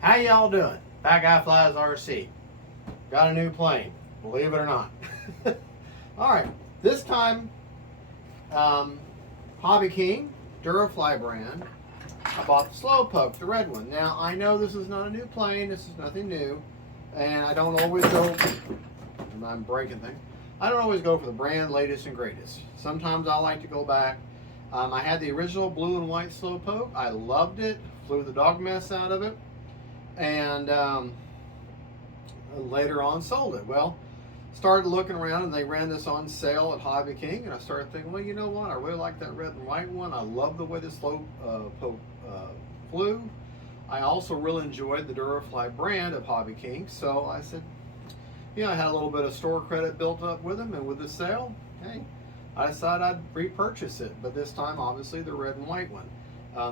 How y'all doing? That guy flies RC. Got a new plane, believe it or not. All right, this time, Hobby King, Durafly brand. I bought the Slowpoke, the red one. Now, I know this is not a new plane, this is nothing new, and I don't always go, I'm breaking things, I don't always go for the brand latest and greatest. Sometimes I like to go back. I had the original blue and white Slowpoke. I loved it, flew the dog mess out of it, and later on sold it. Well, started looking around and they ran this on sale at Hobby King, and I started thinking, well, you know what, I really like that red and white one. I love the way the Slowpoke flew. I also really enjoyed the Durafly brand of Hobby King, so I said, you know, I had a little bit of store credit built up with them, and with the sale, hey, I decided I'd repurchase it, but this time obviously the red and white one.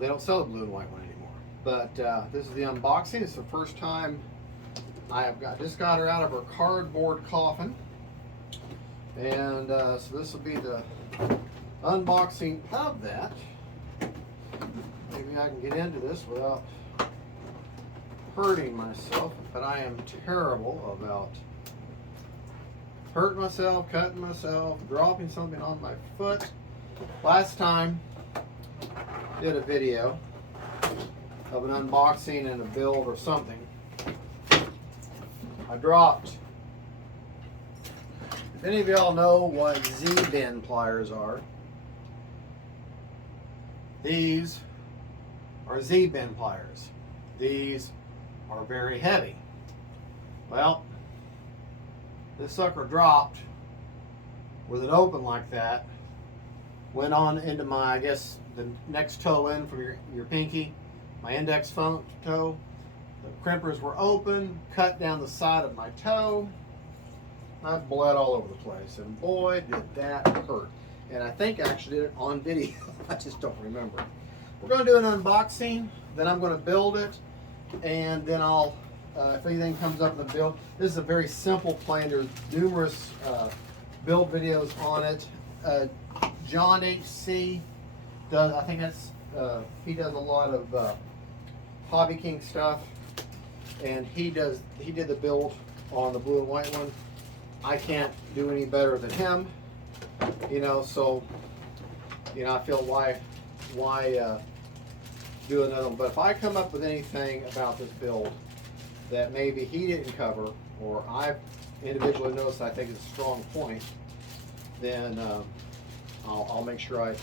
They don't sell the blue and white one anymore. But this is the unboxing. It's the first time just got her out of her cardboard coffin, and so this will be the unboxing of that. Maybe I can get into this without hurting myself, but I am terrible about hurting myself, cutting myself, dropping something on my foot. Last time did a video of an unboxing and a build or something. I dropped. If any of y'all know what Z-bend pliers are, these are Z-bend pliers. These are very heavy. Well, this sucker dropped with it open like that, went on into my, I guess, the next toe in from your pinky, my index toe. The crimpers were open, cut down the side of my toe. I bled all over the place, and boy, did that hurt. And I think I actually did it on video. I just don't remember. We're going to do an unboxing, then I'm going to build it, and then I'll, if anything comes up in the build, this is a very simple plane. There's numerous build videos on it. John HC does, I think that's, he does a lot of Hobby King stuff, and he did the build on the blue and white one. I can't do any better than him, you know, so, you know, I feel why do another one. But if I come up with anything about this build that maybe he didn't cover, or I've individually noticed I think it's a strong point, then I'll make sure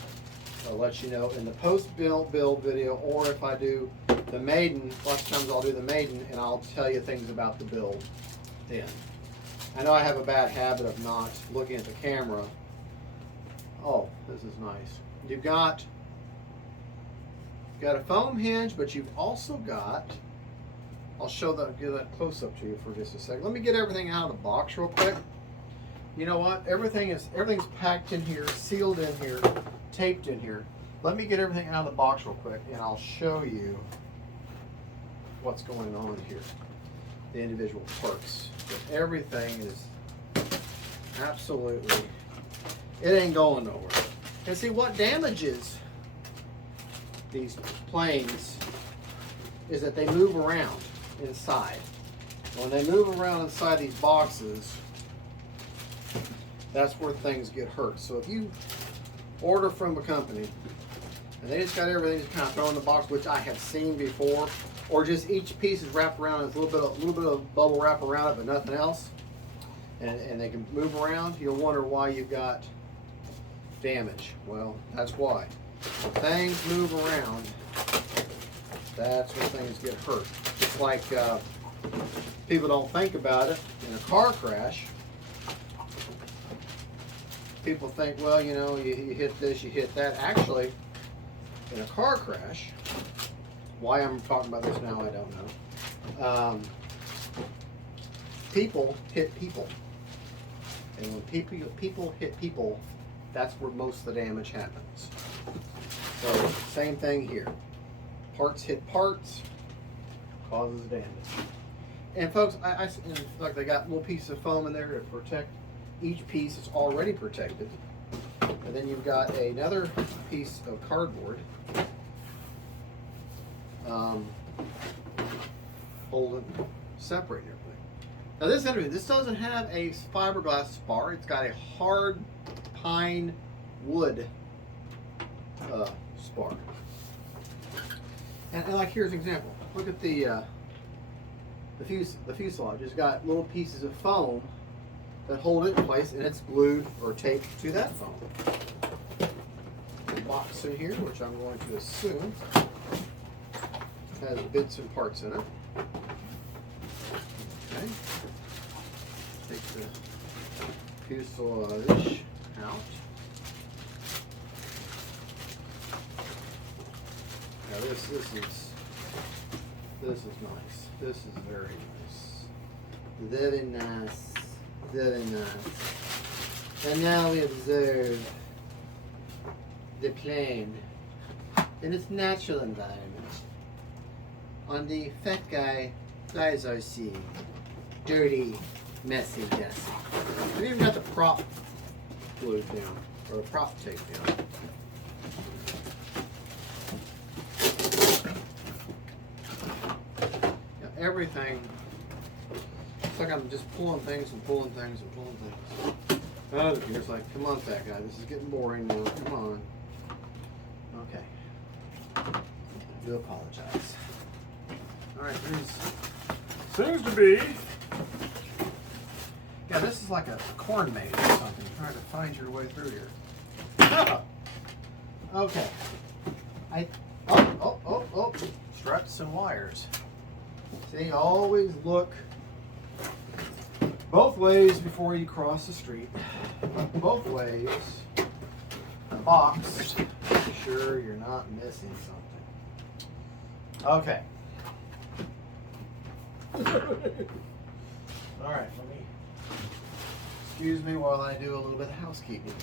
I'll let you know in the post-build video, or if I do the maiden, lots of times I'll do the maiden and I'll tell you things about the build then. I know I have a bad habit of not looking at the camera. Oh, this is nice. You've got a foam hinge, but you've also got, I'll give that close up to you for just a second. Let me get everything out of the box real quick. You know what? Everything's packed in here, sealed in here, taped in here. Let me get everything out of the box real quick, and I'll show you what's going on here. The individual parts. But everything is absolutely, it ain't going nowhere. And see, what damages these planes is that they move around inside. When they move around inside these boxes, that's where things get hurt. So if you order from a company and they just got everything just kind of thrown in the box, which I have seen before, or just each piece is wrapped around with a little bit of bubble wrap around it, but nothing else, and they can move around, you'll wonder why you've got damage. Well, that's why. When things move around, that's when things get hurt. It's like people don't think about it. In a car crash, people think, well, you know, you hit this, you hit that. Actually, in a car crash, why I'm talking about this now, I don't know. People hit people. And when people hit people, that's where most of the damage happens. So, same thing here. Parts hit parts, causes damage. And folks, like they got little pieces of foam in there to protect each piece. It's already protected. And then you've got another piece of cardboard hold it, separating everything. Now this is this doesn't have a fiberglass spar. It's got a hard pine wood spar. And like here's an example. Look at the fuselage. It's got little pieces of foam that hold it in place, and it's glued or taped to that foam. The box in here, which I'm going to assume has bits and parts in it. Okay. Take the fuselage out. Now this is nice. This is very nice. Very nice. Very nice. And now we observe the plane in its natural environment. On the fat guy flies our scene. Dirty, messy, dusty. We even got the prop glued down, or the prop taped down. Now, everything, it's like I'm just pulling things and pulling things and pulling things. Oh, it's like, come on, fat guy, this is getting boring now. Come on. Okay. I do apologize. Alright, seems to be. Yeah, this is like a corn maze or something. Trying to find your way through here. Oh. Okay. Oh. Struts and wires. See, always look both ways before you cross the street. Both ways. The box. Make sure you're not missing something. Okay. Alright, excuse me while I do a little bit of housekeeping.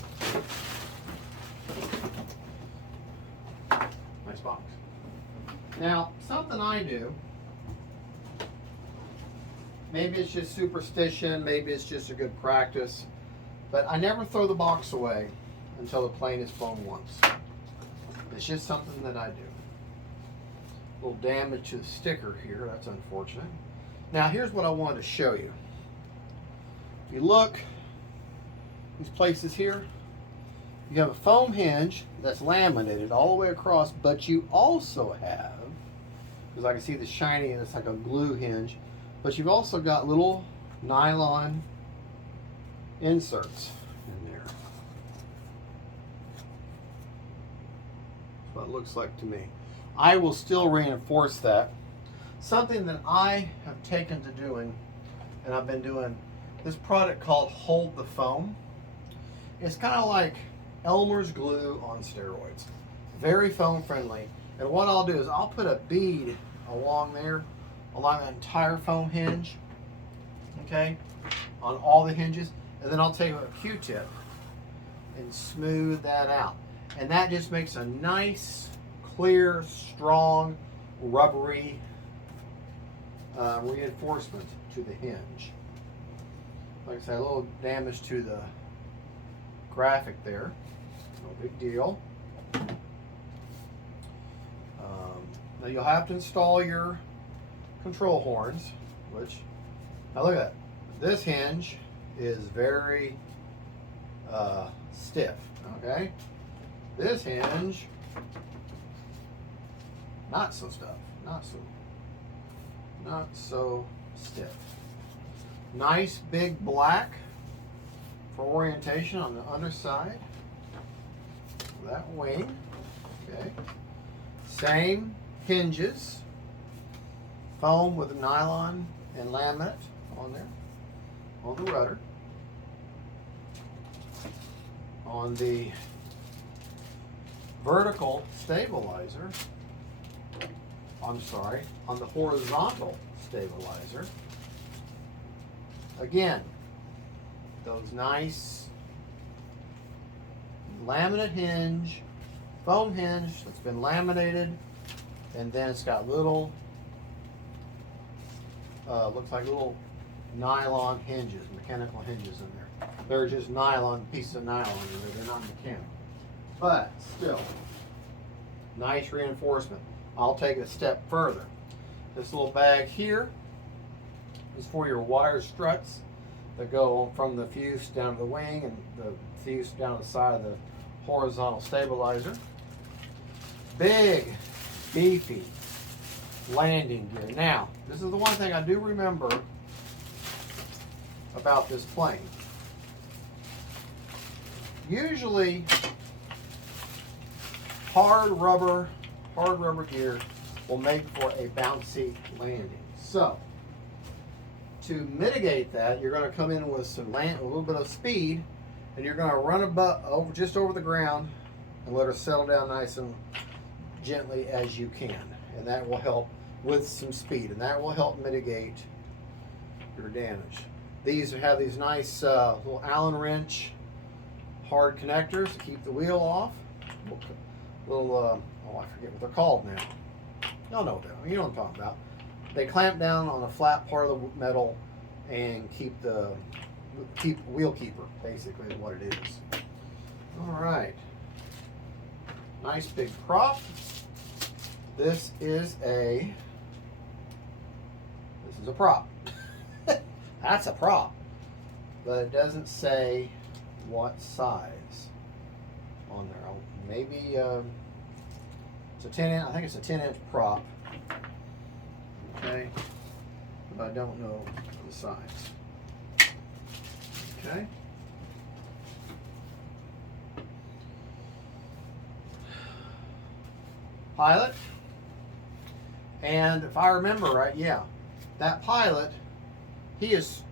Nice box. Now, something I do, maybe it's just superstition, maybe it's just a good practice, but I never throw the box away until the plane is flown once. It's just something that I do. A little damage to the sticker here, that's unfortunate. Now here's what I wanted to show you. If you look, these places here, you have a foam hinge that's laminated all the way across, but you also have, because I can see the shiny and it's like a glue hinge, but you've also got little nylon inserts in there. That's what it looks like to me. I will still reinforce that. Something that I have taken to doing, and I've been doing this product called Hold the Foam. It's kind of like Elmer's glue on steroids. Very foam friendly. And what I'll do is I'll put a bead along there, along that entire foam hinge, okay, on all the hinges, and then I'll take a Q-tip and smooth that out. And that just makes a nice, clear, strong, rubbery reinforcement to the hinge. Like I said, a little damage to the graphic there. No big deal. Now you'll have to install your control horns, which, now look at that. This hinge is very stiff, okay? This hinge, not so stiff, not so stiff. Nice big black for orientation on the underside. That wing, okay. Same hinges, foam with nylon and laminate on there, on the rudder. On the vertical stabilizer, I'm sorry, on the horizontal stabilizer, again, those nice laminate hinge, foam hinge that's been laminated, and then it's got little, looks like little nylon hinges, mechanical hinges in there. They're just nylon, pieces of nylon in there, they're not mechanical. But still, nice reinforcement. I'll take it a step further. This little bag here is for your wire struts that go from the fuse down to the wing and the fuse down the side of the horizontal stabilizer. Big, beefy landing gear. Now, this is the one thing I do remember about this plane. Usually, hard rubber gear will make for a bouncy landing. So, to mitigate that, you're going to come in with a little bit of speed, and you're going to run a butt just over the ground and let her settle down nice and gently as you can, and that will help with some speed, and that will help mitigate your damage. These have these nice little Allen wrench hard connectors to keep the wheel off. Oh, I forget what they're called now. Y'all know what you know what I'm talking about. They clamp down on a flat part of the metal and keep wheel keeper, basically, is what it is. All right. Nice big prop. This is a prop. That's a prop, but it doesn't say what size on there. Maybe it's a 10-inch. I think it's a 10-inch prop. Okay, but I don't know the size. Okay. Pilot. And if I remember right, yeah, that pilot, he's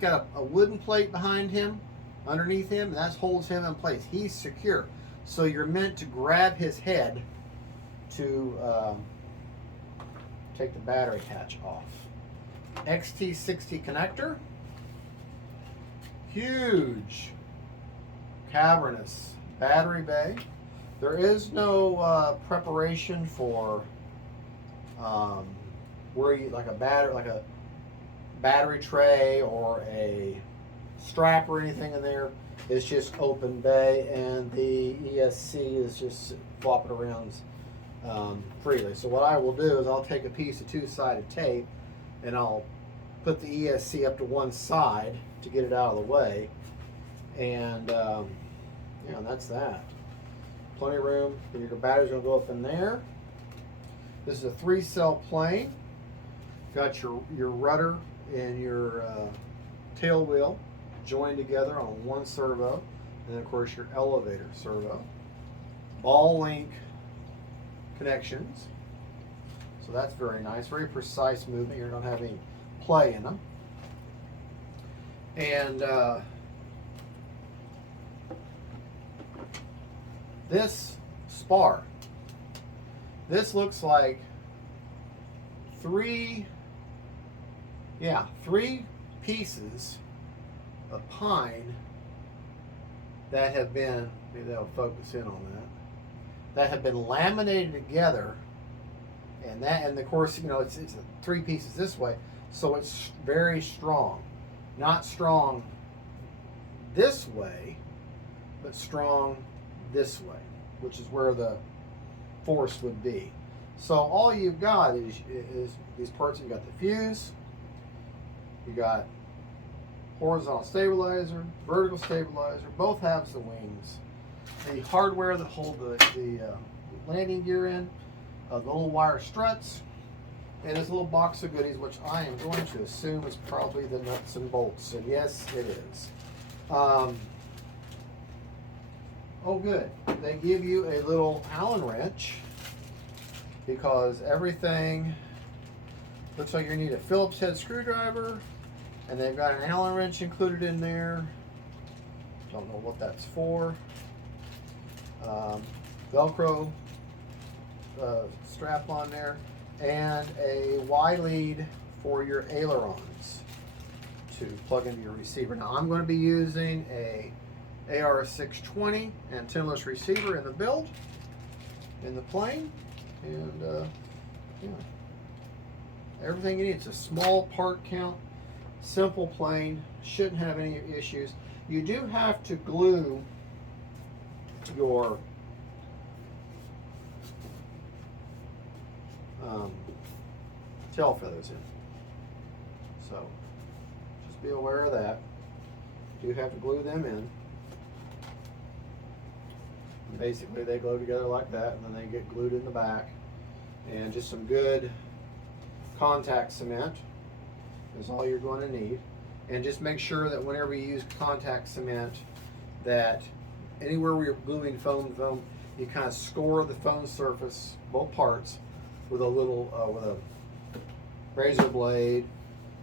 got a wooden plate behind him, underneath him, and that holds him in place. He's secure. So you're meant to grab his head to take the battery hatch off. XT60 connector. Huge cavernous battery bay. There is no preparation for where you like a battery tray or a strap or anything in there. It's just open bay, and the ESC is just flopping around freely. So what I will do is I'll take a piece of two-sided tape and I'll put the ESC up to one side to get it out of the way, and yeah, that's that. Plenty of room. Your batteries will go up in there. This is a 3-cell plane. Got your rudder and your tail wheel joined together on one servo, and then of course your elevator servo. Ball link connections. So that's very nice. Very precise movement. You don't have any play in them. And this spar. This looks like three pieces of pine that have been, maybe that'll focus in on that have been laminated together, and of course, you know, it's 3 pieces this way, so it's very strong. Not strong this way, but strong this way, which is where the force would be. So all you've got is these parts. You got the fuse, you got horizontal stabilizer, vertical stabilizer, both halves of the wings, the hardware that hold the landing gear in, the little wire struts, and this little box of goodies, which I am going to assume is probably the nuts and bolts. And yes, it is. Oh, good. They give you a little Allen wrench, because everything looks like you need a Phillips head screwdriver, and they've got an Allen wrench included in there. Don't know what that's for. Velcro strap on there, and a Y lead for your ailerons to plug into your receiver. Now I'm going to be using a AR620 antennaless receiver in the build, in the plane, and yeah, everything you need. It's a small part count, simple plane, shouldn't have any issues. You do have to glue your tail feathers in. So be aware of that. You do have to glue them in. And basically they glue together like that, and then they get glued in the back. And just some good contact cement is all you're going to need. And just make sure that whenever you use contact cement, that anywhere where you're gluing foam to foam, you kind of score the foam surface, both parts, with a little with a razor blade,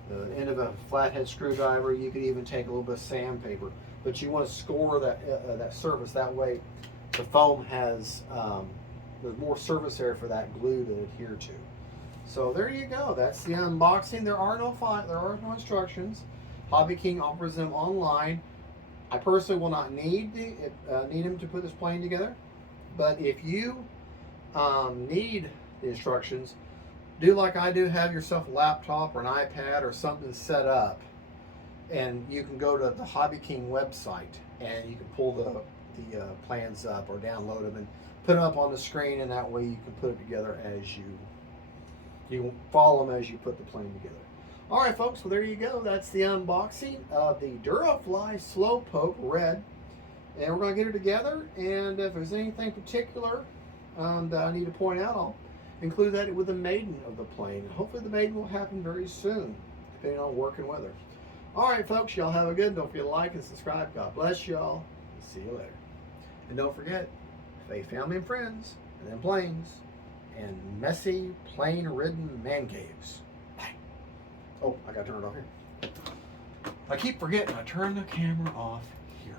the end of a flathead screwdriver. You could even take a little bit of sandpaper, but you want to score that that surface. That way, the foam has there's more surface area for that glue to adhere to. So there you go. That's the unboxing. There are no instructions. Hobby King offers them online. I personally will not need him to put this plane together, but if you need the instructions, do like I do. Have yourself a laptop or an iPad or something set up, and you can go to the Hobby King website and you can pull the plans up or download them and put them up on the screen, and that way you can put it together as you follow them as you put the plane together. All right, folks, well, there you go. That's the unboxing of the Durafly Slowpoke Red. And we're going to get it together, and if there's anything particular that I need to point out, I'll include that with the maiden of the plane. Hopefully the maiden will happen very soon, depending on working weather. All right, folks, y'all have a good one. Don't forget to like and subscribe. God bless y'all. See you later. And don't forget, faith, family, and friends, and then planes, and messy, plane-ridden man caves. Oh, I gotta turn it off here. I keep forgetting I turn the camera off